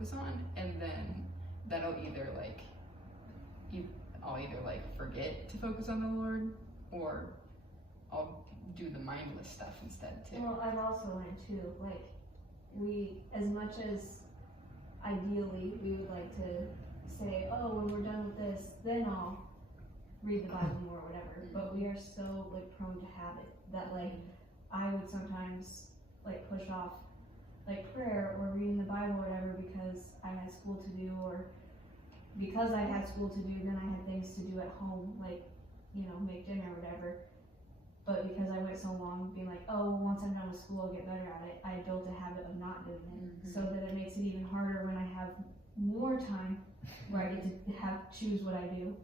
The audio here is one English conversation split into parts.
focus on, and then that'll either like, I'll either like forget to focus on the Lord, or I'll do the mindless stuff instead too. Well, I've also learned too, like, we, as much as ideally we would like to say, oh, when we're done with this, then I'll read the Bible more or whatever, but we are so like prone to habit that like I would sometimes like push off like prayer or reading the Bible or whatever because I had school to do, or because I had school to do, then I had things to do at home, like, you know, make dinner or whatever. But because I went so long being like, oh, well, once I'm done with school, I'll get better at it, I built a habit of not doing it. So that it makes it even harder when I have more time where I get to choose what I do.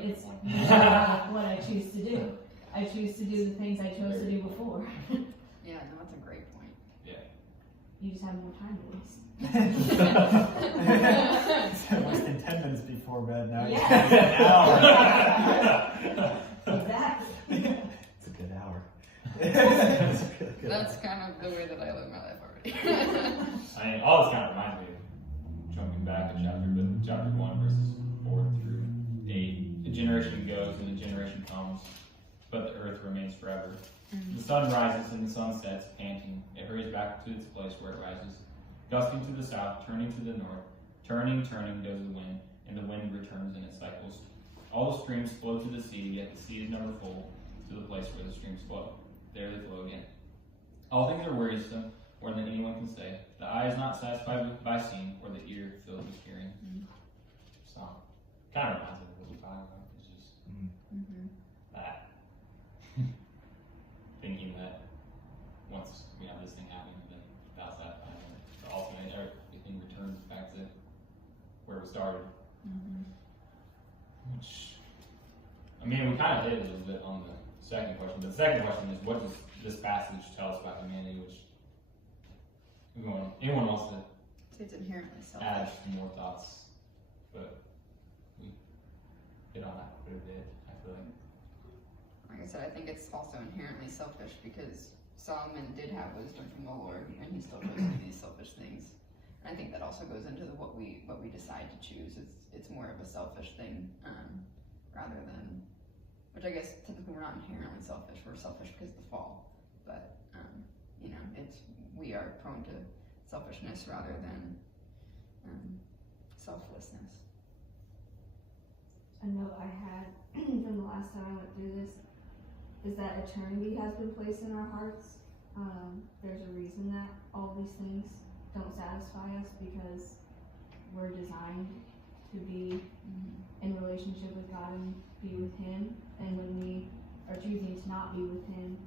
It's what I choose to do. I choose to do the things I chose to do before. Yeah, no, that's a great point. Yeah. You just have more time to waste. Less than 10 minutes before bed now. Yeah. An hour. Exactly. It's a good hour. That's kind of the way that I live my life already. I mean, all this kind of reminds me of jumping back to chapter 1, verses 4 through 8. A generation goes and a generation comes, but the earth remains forever. The sun rises and the sun sets, panting. It hurries back to its place where it rises, gusting to the south, turning to the north. Turning goes the wind, and the wind returns in its cycles. All the streams flow to the sea, yet the sea is never full to the place where the streams flow. There they flow again. All things are wearisome, more than anyone can say. The eye is not satisfied by seeing, or the ear filled with hearing. So, kind of reminds me of what we talked about. It's just that. Thinking that once we have this thing happening, then that's that. The ultimate, everything returns back to where we started. Which, I mean, we kind of hit it a little bit on the second question. But the second question is, what does this passage tell us about humanity? Which, anyone wants to It's inherently selfish. add more thoughts, but we hit on that quite a bit, I feel like. Like I said, I think it's also inherently selfish because Solomon did have wisdom from the Lord, and he still chose to do these selfish things. And I think that also goes into what we decide to choose. It's more of a selfish thing, rather than, which I guess typically we're not inherently selfish. We're selfish because of the fall, but you know, we are prone to selfishness rather than selflessness. A note I had from the last time I went through this is that eternity has been placed in our hearts. There's a reason that all these things don't satisfy us, because we're designed to be in relationship with God and be with Him. And when we are choosing to not be with Him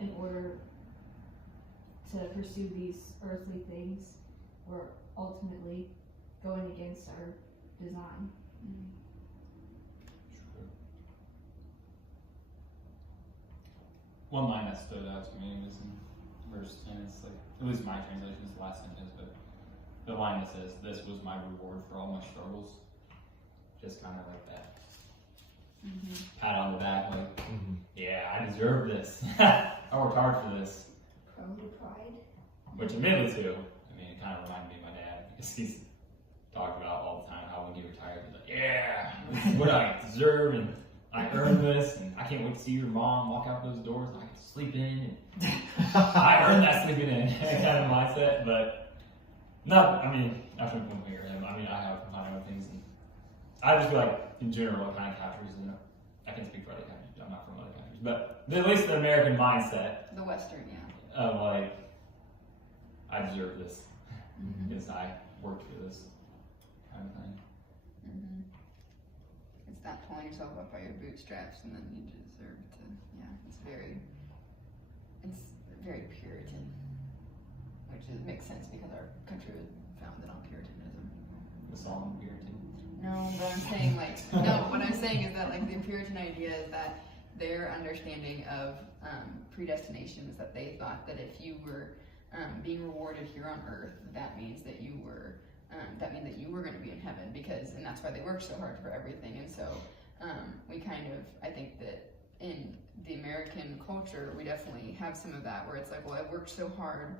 in order to pursue these earthly things, we're ultimately going against our design. One line that stood out to me was in verse 10. It's like, at least my translation is the last sentence, but the line that says, "This was my reward for all my struggles." Just kind of like that. Pat on the back, like, yeah, I deserve this. I worked hard for this. Prone to pride. Which admittedly too, I mean, it kind of reminded me of my dad, because he's talked about all the time how when he retired, he's like, yeah, this is what I deserve, and I earned this, and I can't wait to see your mom walk out those doors, and I get to sleep in, and I earned that sleeping in, kind of mindset. But not, I mean, after when we hear him, I mean, I have my own things, and I just feel like, in general, what kind of countries, you know, I can speak for other countries, I'm not from other countries, but at least the American mindset. The Western, yeah. Of like, I deserve this, because I worked for this, kind of thing. It's that pulling yourself up by your bootstraps, and then you deserve to, yeah, it's very Puritan, which makes sense because our country was founded on Puritanism. The song Puritan. No, but I'm saying what I'm saying is that like the Puritan idea is that their understanding of predestination is that they thought that if you were being rewarded here on earth, that means that you were going to be in heaven, and that's why they worked so hard for everything. And so we kind of, I think that in the American culture, we definitely have some of that, where it's like, well, I've worked so hard,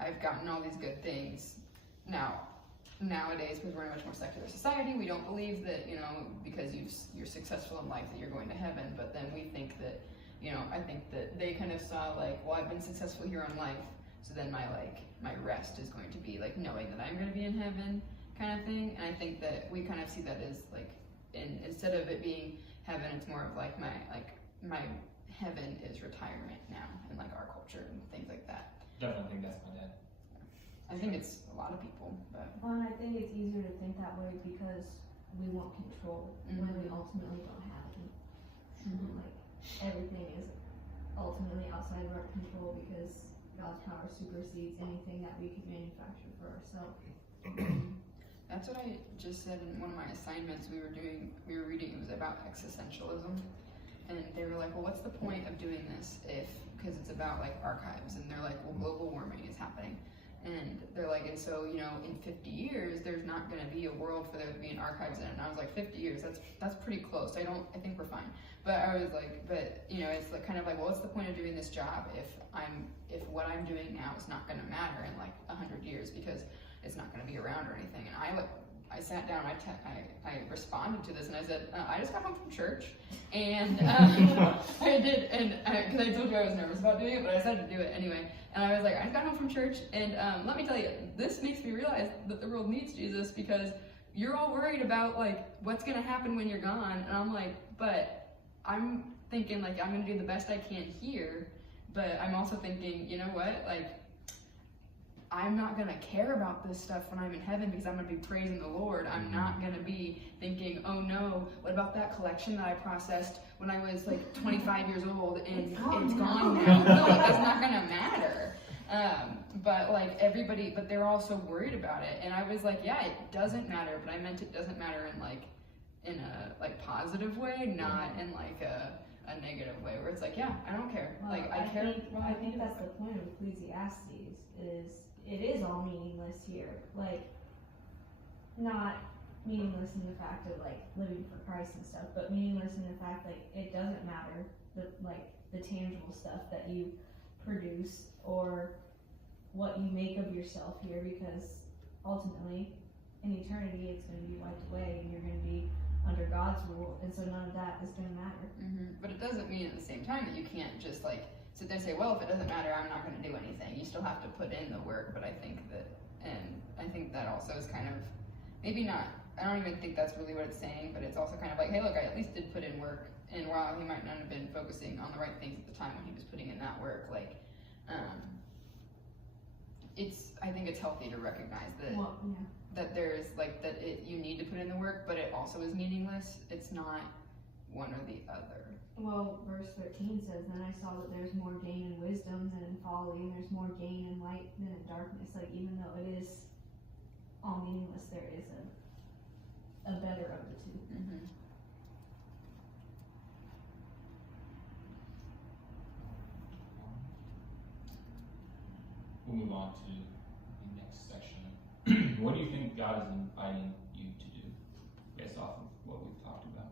I've gotten all these good things, now nowadays, because we're in a much more secular society, we don't believe that, you know, because you're successful in life that you're going to heaven. But then we think that, you know, I think that they kind of saw like, well, I've been successful here on life, so then my rest is going to be like knowing that I'm going to be in heaven, kind of thing. And I think that we kind of see that as like, instead of it being heaven, it's more of like my heaven is retirement now, in like our culture and things like that. Definitely think that's my dad. I think it's a lot of people, but Well, and I think it's easier to think that way because we want control when we ultimately don't have it. Like, everything is ultimately outside of our control because God's power supersedes anything that we can manufacture for ourselves. that's what I just said in one of my assignments we were reading. It was about existentialism, and they were like, well, what's the point of doing this because it's about like archives, and they're like, well, global warming is happening. And they're like, and so, you know, in 50 years, there's not going to be a world for there to be an archives in it. And I was like, 50 years, that's pretty close. I think we're fine. But I was like, but, you know, it's like kind of like, well, what's the point of doing this job if what I'm doing now is not going to matter in like 100 years because it's not going to be around or anything. And I sat down, I responded to this, and I said, I just got home from church, and I did, and because I told you I was nervous about doing it, but I decided to do it anyway. And I was like, I just got home from church, and let me tell you, this makes me realize that the world needs Jesus, because you're all worried about like what's gonna happen when you're gone, and I'm like, but I'm thinking like I'm gonna do the best I can here, but I'm also thinking, you know what, like, I'm not going to care about this stuff when I'm in heaven because I'm going to be praising the Lord. I'm not going to be thinking, oh no, what about that collection that I processed when I was like 25 years old and it's gone now? No, like, that's not going to matter. But like everybody, but they're all so worried about it. And I was like, yeah, it doesn't matter, but I meant it doesn't matter in a like positive way, not in like a negative way where it's like, yeah, I don't care. Well, like I care. I think that's the point of Ecclesiastes is it is all meaningless here. Like, not meaningless in the fact of like living for Christ and stuff, but meaningless in the fact like it doesn't matter the tangible stuff that you produce or what you make of yourself here, because ultimately in eternity it's going to be wiped away and you're going to be under God's rule, and so none of that is going to matter. But it doesn't mean at the same time that you can't just like sit there and say, well, if it doesn't matter, I'm not going to do anything. You still have to put in the work. But I think that also is kind of, maybe not, I don't even think that's really what it's saying, but it's also kind of like, hey, look, I at least did put in work, and while he might not have been focusing on the right things at the time when he was putting in that work, like, I think it's healthy to recognize that, that there's like, you need to put in the work, but it also is meaningless. It's not one or the other. Well, verse 13 says, then I saw that there's more gain in wisdom than in folly, and there's more gain in light than in darkness. Like, even though it is all meaningless, there is a better of the two. We'll move on to the next section. What do you think God is inviting you to do based off of what we've talked about?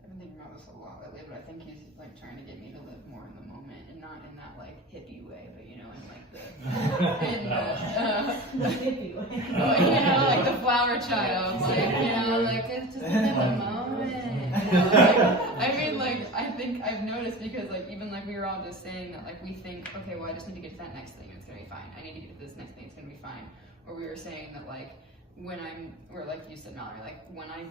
I've been thinking about this a lot lately, but I think he's like trying to get me to live more in the moment, and not in that like hippie way, but you know, in like the The hippie way. you know, like the flower child, like, you know, like it's just in the moment. You know, like, I mean, like I think I've noticed, because like even like we were all just saying that like we think, okay, well I just need to get to that next thing and it's gonna be fine. I need to get to this next thing, it's gonna be fine. Or we were saying that like or like you said, Mallory, like when I'm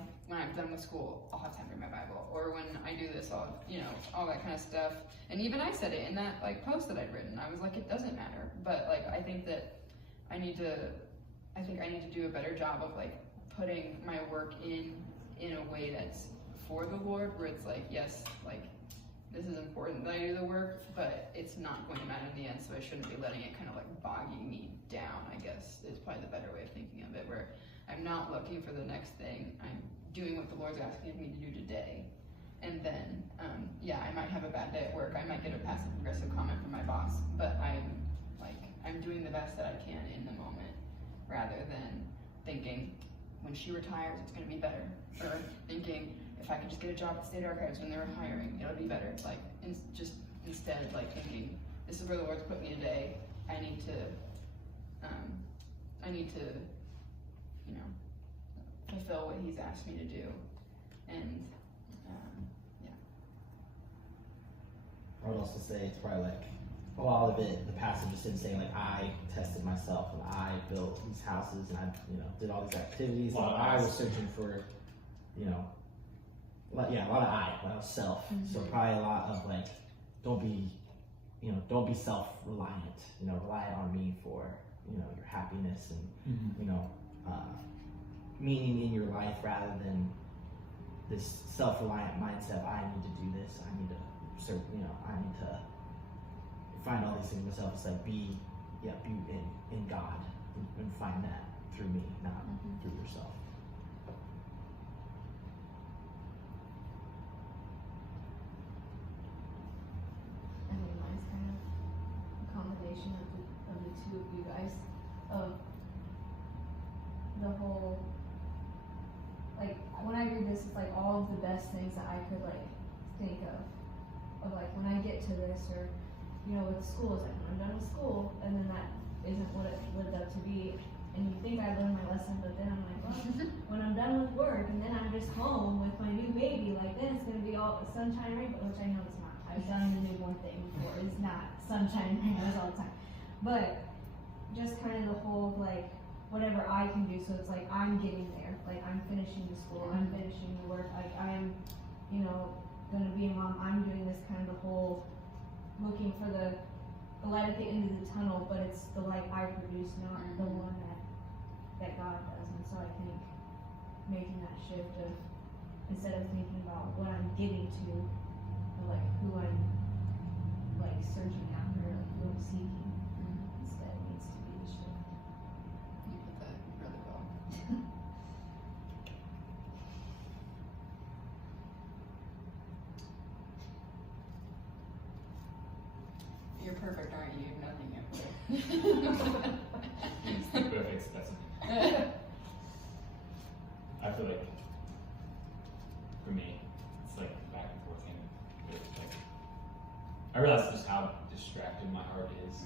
done with school, I'll have time to read my Bible. Or when I do this, I'll, you know, all that kind of stuff. And even I said it in that like post that I'd written. I was like, it doesn't matter. But like I think I need to do a better job of like putting my work in a way that's for the Lord, where it's like, yes, like this is important that I do the work, but it's not going to matter in the end, so I shouldn't be letting it kind of like bogging me down, I guess, is probably the better way of thinking of it, where I'm not looking for the next thing, I'm doing what the Lord's asking me to do today. And then, I might have a bad day at work, I might get a passive-aggressive comment from my boss, but I'm doing the best that I can in the moment, rather than thinking, when she retires, it's gonna be better. Or thinking, if I could just get a job at state archives when they were hiring, it'll be better. Like, instead, like thinking, this is where the Lord's put me today. I need to, you know, fulfill what He's asked me to do. And, I would also say it's probably like a lot of it, the passage is him saying like, I tested myself and I built these houses and I, you know, did all these activities. And I was searching for, you know, a lot of self. So probably a lot of like, don't be self-reliant, you know, rely on me for, you know, your happiness and, you know, meaning in your life rather than this self-reliant mindset of, I need to do this, I need to serve, you know, I need to find all these things myself. It's like be in God and find that through me, not through yourself. I think mine's kind of a combination of the two of you guys, of the whole, like, when I read this, it's like all of the best things that I could like think of like when I get to this, or you know, with school, it's like when I'm done with school, and then that isn't what it lived up to be, and you think I learned my lesson, but then I'm like, well, when I'm done with work, and then I'm just home with my new baby, like then it's gonna be all sunshine and rainbows, which I know it's not. I've done the newborn thing before. It's not sunshine and rainbows all the time, but just kind of the whole like whatever I can do. So it's like I'm getting there, like I'm finishing the school, I'm finishing the work, like I'm, you know, gonna be a mom. I'm doing this kind of the whole looking for the light at the end of the tunnel, but it's the light I produce, not the one that God does. And so I think making that shift of, instead of thinking about what I'm getting to, or like who I'm like searching after, like who I'm seeking, instead needs to be the shift. you put that really well. You're perfect, aren't you? Nothing ever. It's the perfect specimen. I feel like, for me, it's like back and forth thing. Like, I realize just how distracted my heart is,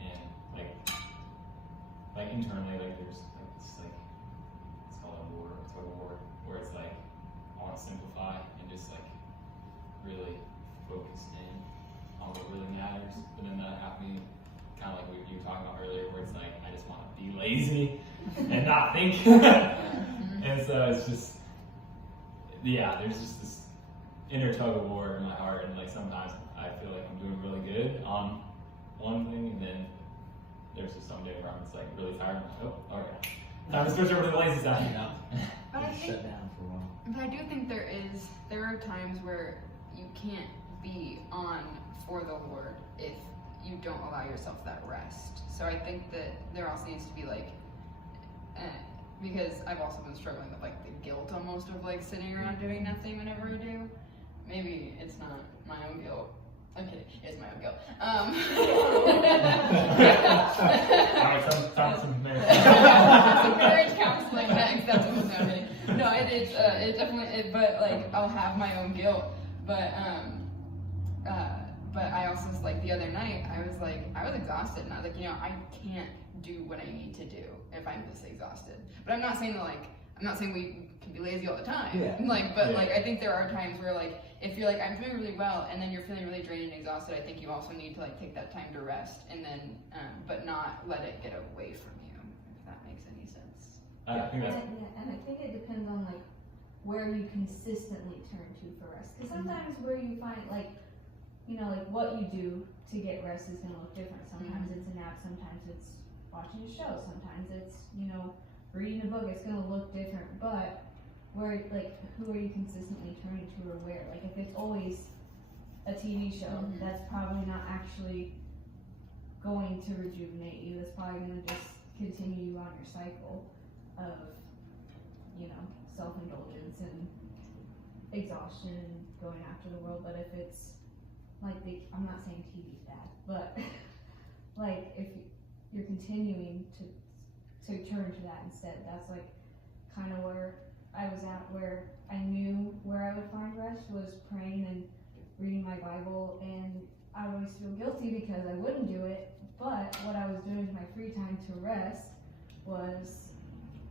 and like internally, like there's like this like it's called a war, it's like a war, where it's like I want to simplify and just like really focus in on what really matters, but then that happening, kind of like what you were talking about earlier, where it's like I just want to be lazy and not think. And so it's just, there's just this inner tug of war in my heart, and like sometimes I feel like I'm doing really good on one thing, and then there's just some day where I'm just like really tired. I'm like, oh, okay, time to switch over to the lazy side, you know. But I think, Shut down for a while. but I do think there are times where you can't be on for the Lord if you don't allow yourself that rest. So I think that there also needs to be like, because I've also been struggling with like the guilt almost of like sitting around doing nothing whenever I do. Maybe it's not my own guilt. I'm kidding, it's my own guilt. Alright, some marriage counseling next, that's what I'm doing. No, it's definitely, but like I'll have my own guilt. But I also, like the other night, I was exhausted, and I was like, you know, I can't do what I need to do if I'm this exhausted. But I'm not saying we can be lazy all the time. Yeah. Like, I think there are times where like, if you're like, I'm doing really well, and then you're feeling really drained and exhausted, I think you also need to like take that time to rest, and then, but not let it get away from you, if that makes any sense. I think that's And I think it depends on like where you consistently turn to for rest. Because sometimes where you find like, you know, like what you do to get rest is gonna look different. Sometimes it's a nap, sometimes it's watching a show, sometimes it's, you know, reading a book. It's gonna look different. But where, like, who are you consistently turning to, or where? Like, if it's always a TV show, that's probably not actually going to rejuvenate you. That's probably gonna just continue you on your cycle of, you know, self-indulgence and exhaustion and going after the world. But if it's like I'm not saying TV's bad, but like if you're continuing to to turn to that instead. That's like kind of where I was at, where I knew where I would find rest was praying and reading my Bible, and I would always feel guilty because I wouldn't do it. But what I was doing in my free time to rest was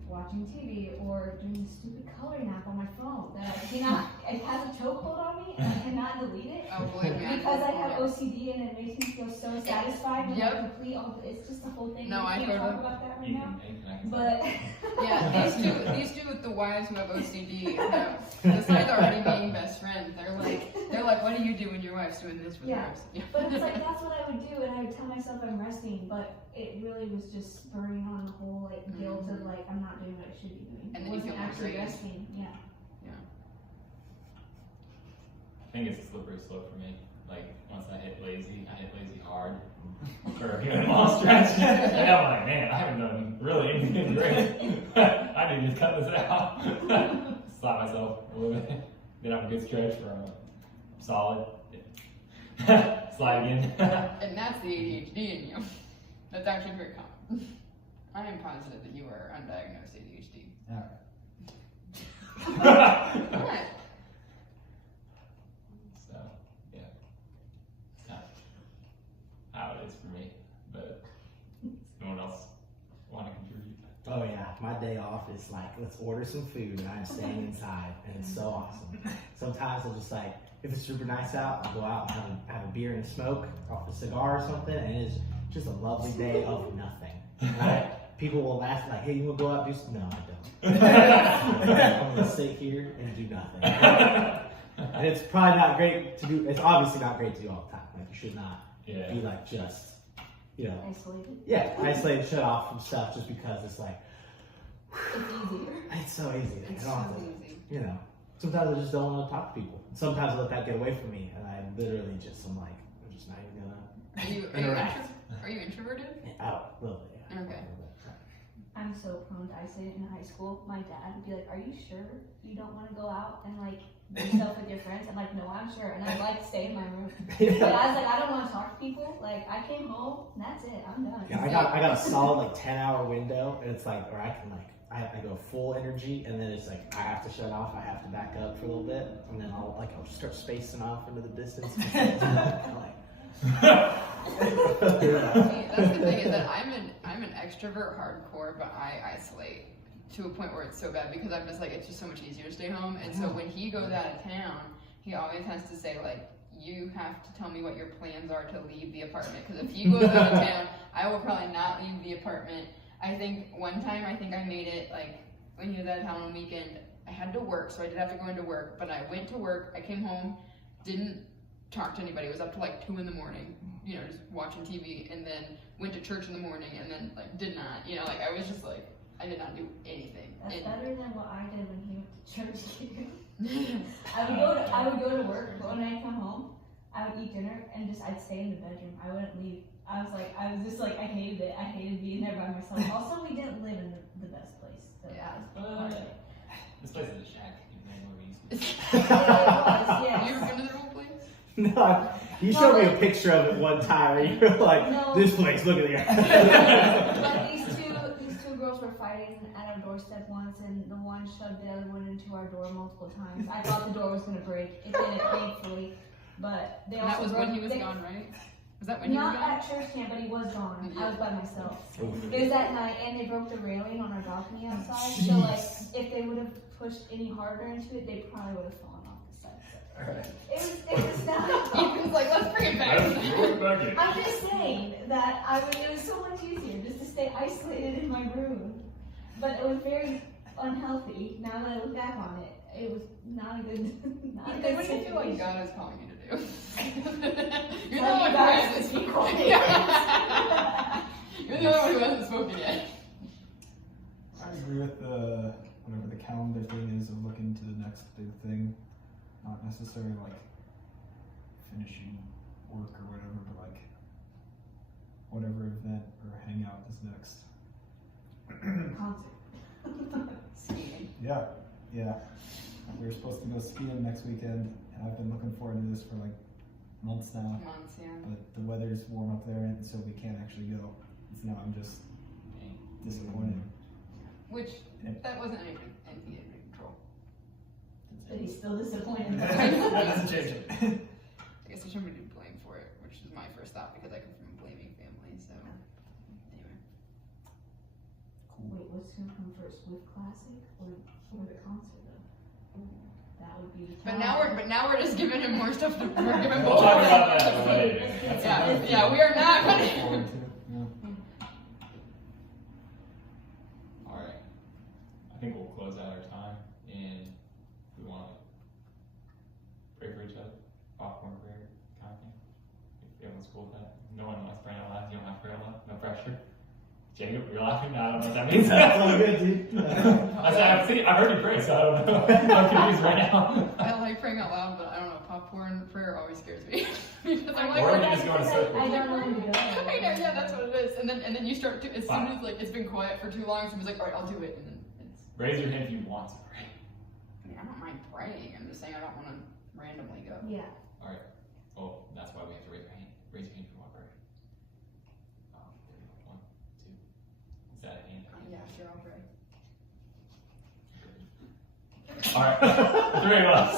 watching TV or doing this stupid coloring app on my phone that I cannot, it has a chokehold on me and I cannot delete it. Oh, believe me. Because I have OCD and it makes me feel so satisfied when I complete all it's just the whole thing. No, I can't totally- talk about that right You now. can But Yeah, these two with the wives who have OCD, besides already being best friends, they're like, what do you do when your wife's doing this with Yeah. hers? Yeah. But it's like that's what I would do, and I would tell myself I'm resting, but it really was just spurring on the whole like guilt of like I'm not doing what I should be doing. And I then you wasn't feel actually drained. resting. Yeah. I think it's a slippery slope for me. Like, once I hit lazy hard for a few long stretch. And I'm like, man, I haven't done really anything great. I need to cut this out. Slap myself a little bit. Then have a good stretch where I'm solid. Slide again. And that's the ADHD in you. That's actually very common. I am positive that you are undiagnosed ADHD. What? So, yeah. Kind of how it is for me. But no one else want to contribute. Oh yeah, my day off is like, let's order some food and I'm staying inside, and it's so awesome. Sometimes I'll just like, if it's super nice out, I'll go out and have a beer and smoke off a cigar or something, and it's just a lovely day of nothing. Right? People will ask like, hey, you want to go out and do something? No, I don't. I'm going to sit here and do nothing. And it's probably not great to do, it's obviously not great to do all the time. Like, you should not be like just, you know, Isolated. yeah, isolated, shut off from stuff just because it's like, It's easier. it's so easy. It's I don't have so to, easy. you know, sometimes I just don't want to talk to people. Sometimes I let that get away from me, and I literally just, I'm like, I'm just not even gonna interact. Are you introverted? Out, a little bit, yeah. Okay. A little bit. I'm so prone to isolate in high school. My dad would be like, "Are you sure you don't want to go out and like do stuff with your friends?" I'm like, "No, I'm sure," and I'd like stay in my room. But I was like, I don't want to talk to people. Like, I came home, and that's it. I'm done. Yeah, I got a solid like 10-hour window, and it's like, or I can like, I go full energy, and then it's like I have to shut off, I have to back up for a little bit, and then I'll just start spacing off into the distance. See, that's the thing is that I'm an extrovert hardcore, but I isolate to a point where it's so bad because I'm just like, it's just so much easier to stay home. And so when he goes out of town, he always has to say like, you have to tell me what your plans are to leave the apartment, because if he goes out of town, I will probably not leave the apartment. I think one time I made it like when he was out of town on the weekend, I had to work, so I did have to go into work, but I went to work, I came home, didn't talk to anybody. It was up to like 2 a.m, you know, just watching TV, and then went to church in the morning, and then like did not, you know, like I was just like, I did not do anything. That's And- better than what I did when he went to church. I would go to work, but when I come home, I would eat dinner and I'd stay in the bedroom. I wouldn't leave. I was just like, I hated it. I hated being there by myself. Also, we didn't live in the best place. So Yeah. that was part of it. This place is a shack. It was, yes. You ever been to the old place? No, you showed me a picture of it one time, and you were like, No. this place, look at it. But these two girls were fighting at our doorstep once, and the one shoved the other one into our door multiple times. I thought the door was gonna break. It didn't, thankfully. But they And also that was when broke- he was they- gone, right? Was that when he was Not gone? at church camp, but he was gone. I was by myself. Oof. It was at night, and they broke the railing on our balcony outside. So like, if they would have pushed any harder into it, they probably would have fallen off the side. Alright. It was not. He was like, let's bring it back. I'm just saying that it was so much easier just to stay isolated in my room. But it was very unhealthy. Now that I look back on it, it was not a good, not a good What do you feel like situation. God is calling you to do? You're the Tell only you one who guys hasn't to be spoken. quiet. You're the only one who hasn't spoken yet. I agree with the whatever the calendar thing is of looking to the next big thing. Not necessarily like finishing work or whatever, but like whatever event or hangout is next. Concert. Skiing. Yeah. We were supposed to go skiing next weekend, and I've been looking forward to this for like months now. Months, yeah. But the weather's warm up there, and so we can't actually go. So now I'm just disappointed. Which, that wasn't anything he had in control. But he's still disappointed. That doesn't change it. I guess there's somebody to blame for it, which is my first thought because I come from a blaming family, so anyway. Wait, what's gonna come first, Swift Classic or the concert though? That would be the But now we're just giving him more stuff to we're giving We'll both talk of about them. that later. Yeah, we are not Look gonna. forward to it. Yeah. Alright. I think we'll close out our time and we want to pray for each other. Popcorn prayer kind of thing. If everyone's cool with that. No one wants to pray out loud. You don't have to pray out loud. No pressure. Jacob, you're laughing? I don't know what that means. That's all good, dude. I've heard you pray, so I don't know. I'm confused right now. I like praying out loud, but I don't know. Popcorn prayer always scares me because I'm like, Or "Oh, you just go in a circle. I don't know when to go. I know, yeah, that's what it is. And then you start to, as soon as like it's been quiet for too long, somebody's like, all right, I'll do it, and then it's. Raise your hand if you want to pray. I mean, I don't mind praying. I'm just saying I don't want to randomly go. Yeah. Alright. Well, that's why we have to raise our hand. Raise your hand if you want to pray. There we go. 1, 2. Is that a hand? Yeah, sure, I'll pray. Alright. The 3 of us.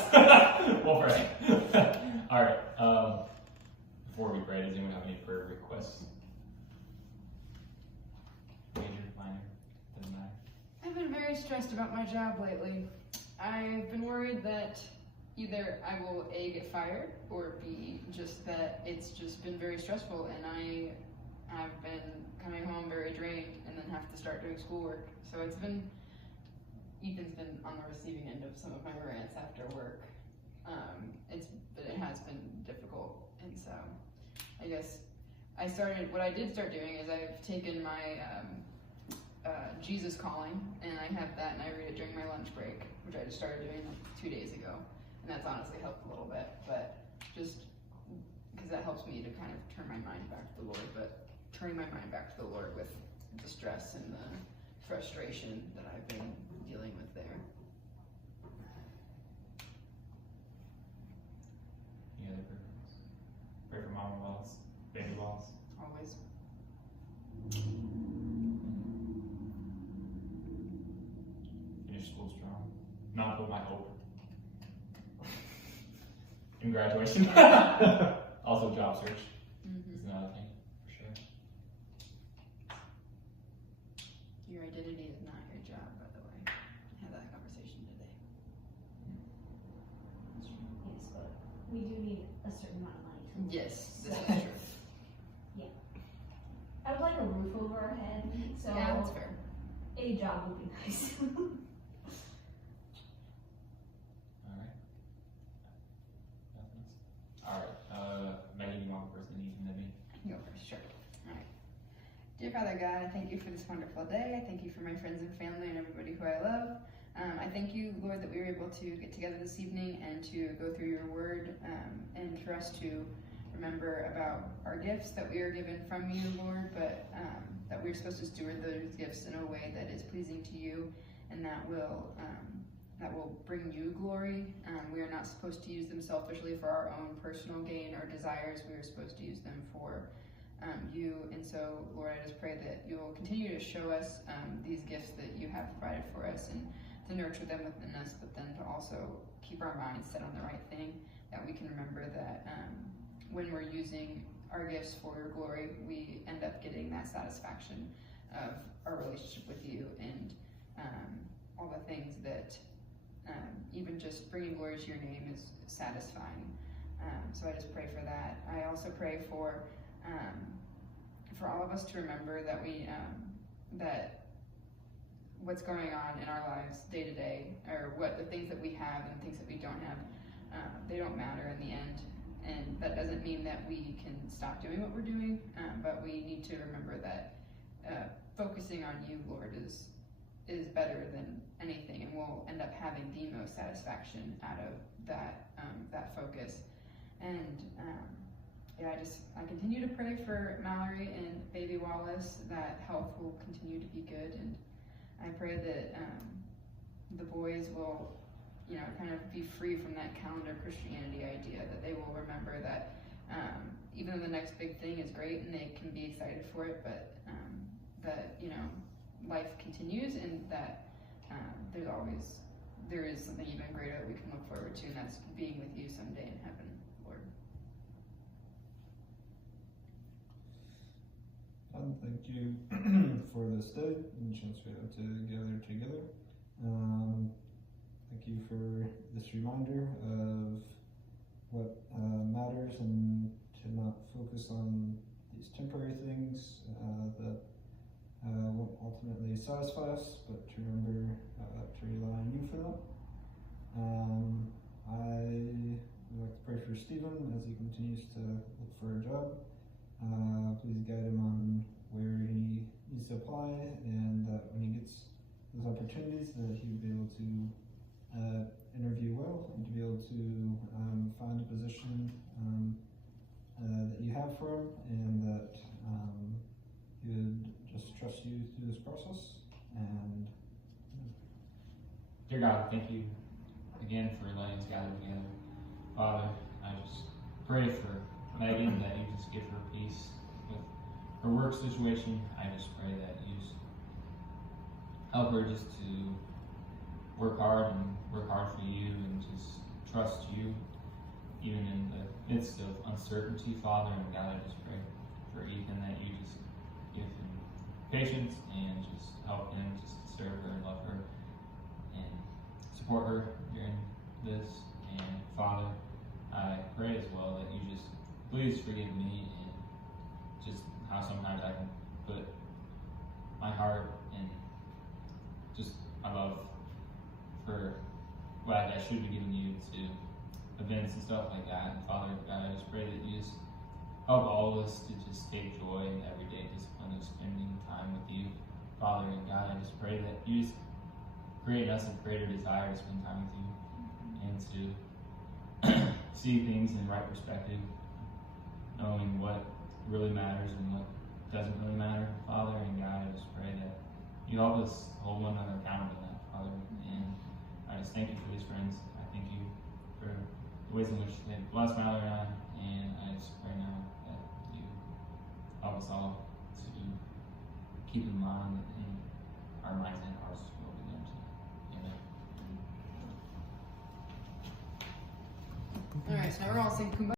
We'll pray. Alright. Before we pray, does anyone have any prayer requests? Major, minor, doesn't matter. I've been very stressed about my job lately. I've been worried that either I will A, get fired, or B, just that it's just been very stressful and I have been coming home very drained and then have to start doing schoolwork. So Ethan's been on the receiving end of some of my rants after work. But it has been difficult, and so I guess what I did start doing is I've taken my Jesus Calling, and I have that, and I read it during my lunch break, which I just started doing like 2 days ago, and that's honestly helped a little bit, but just because that helps me to kind of turn my mind back to the Lord, but turning my mind back to the Lord with the stress and the frustration that I've been dealing with there. Any other prayer requests? Pray for mama Wallace, baby Wallace. Always. Finish school strong. Not put my hope in graduation. Also job search is another thing, for sure. Your identity is not your job, by the way. I had that conversation today. Yes, but we do need a certain amount of money to live. Yes, this is true. I would like a roof over our head, so Yeah, that's fair. a job would be nice. Alright. Nothing else? Alright, Maggie, you want to first and Ethan than me? I can go first, sure. Alright. Dear Father God, I thank you for this wonderful day. I thank you for my friends and family and everybody who I love. I thank you, Lord, that we were able to get together this evening and to go through your word, and for us to remember about our gifts that we are given from you, Lord, but that we're supposed to steward those gifts in a way that is pleasing to you and that will bring you glory. We are not supposed to use them selfishly for our own personal gain or desires. We are supposed to use them for you. And so, Lord, I just pray that you will continue to show us these gifts that you have provided for us and to nurture them within us, but then to also keep our minds set on the right thing, that we can remember that when we're using our gifts for your glory, we end up getting that satisfaction of our relationship with you and all the things that even just bringing glory to your name is satisfying. So I just pray for that. I also pray for all of us to remember that that what's going on in our lives day to day, or what the things that we have and things that we don't have, they don't matter in the end. And that doesn't mean that we can stop doing what we're doing, but we need to remember that focusing on you, Lord, is better than anything, and we'll end up having the most satisfaction out of that focus. And I continue to pray for Mallory and baby Wallace, that health will continue to be good, and I pray that the boys will kind of be free from that calendar Christianity idea, that they will remember that even though the next big thing is great and they can be excited for it, but that, life continues, and that there is something even greater that we can look forward to, and that's being with you someday in heaven, Lord. Thank you for this day and the chance we have to gather together. Thank you for this reminder of what matters, and to not focus on these temporary things that won't ultimately satisfy us, but to remember to rely on you for that. I would like to pray for Stephen as he continues to look for a job. Please guide him on where he needs to apply, and that when he gets those opportunities, that he would be able to interview well, and to be able to find a position that you have for him, and that he would just trust you through this process. And Dear God, thank you again for letting us gather together. Father, I just pray for Megan, that you just give her peace with her work situation. I just pray that you just help her just to work hard for you, and just trust you even in the midst of uncertainty, Father. And God, I just pray for Ethan, that you just give him patience and just help him just to serve her and love her and support her during this. And Father, I pray as well that you just please forgive me, and just how sometimes I can put my heart and just my love for what I should be giving you to events and stuff like that. And Father God, I just pray that you just help all of us to just take joy in everyday discipline of spending time with you, Father. And God, I just pray that you just create in us a greater desire to spend time with you, and to see things in the right perspective, knowing what really matters and what doesn't really matter, Father. And God, I just pray that you help us hold one another accountable in that, Father. And I just thank you for these friends. I thank you for the ways in which they bless Mallory and I, and I just pray now that you help us all to keep in mind in our minds and hearts what we learn to. Amen. All right, so now we're all saying kumbaya.